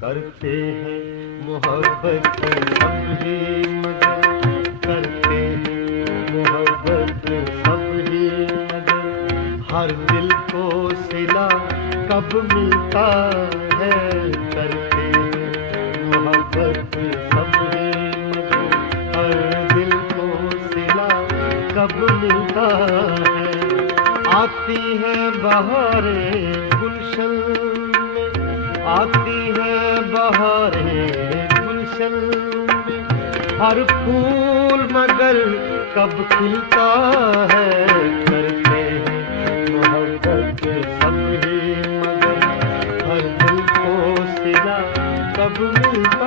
करते हैं मोहब्बत सब ही मगर, करते हैं मोहब्बत सब ही मगर, हर दिल को सिला कब मिलता है। करते हैं मोहब्बत सब ही मगर, हर दिल को सिला कब मिलता है। आती है बहारें गुलशन में, आती है बहारें गुलशन में, हर फूल मगर कब खिलता है। करते हैं मोहब्बत सब ही मगर, हर दिल को सिला कब मिलता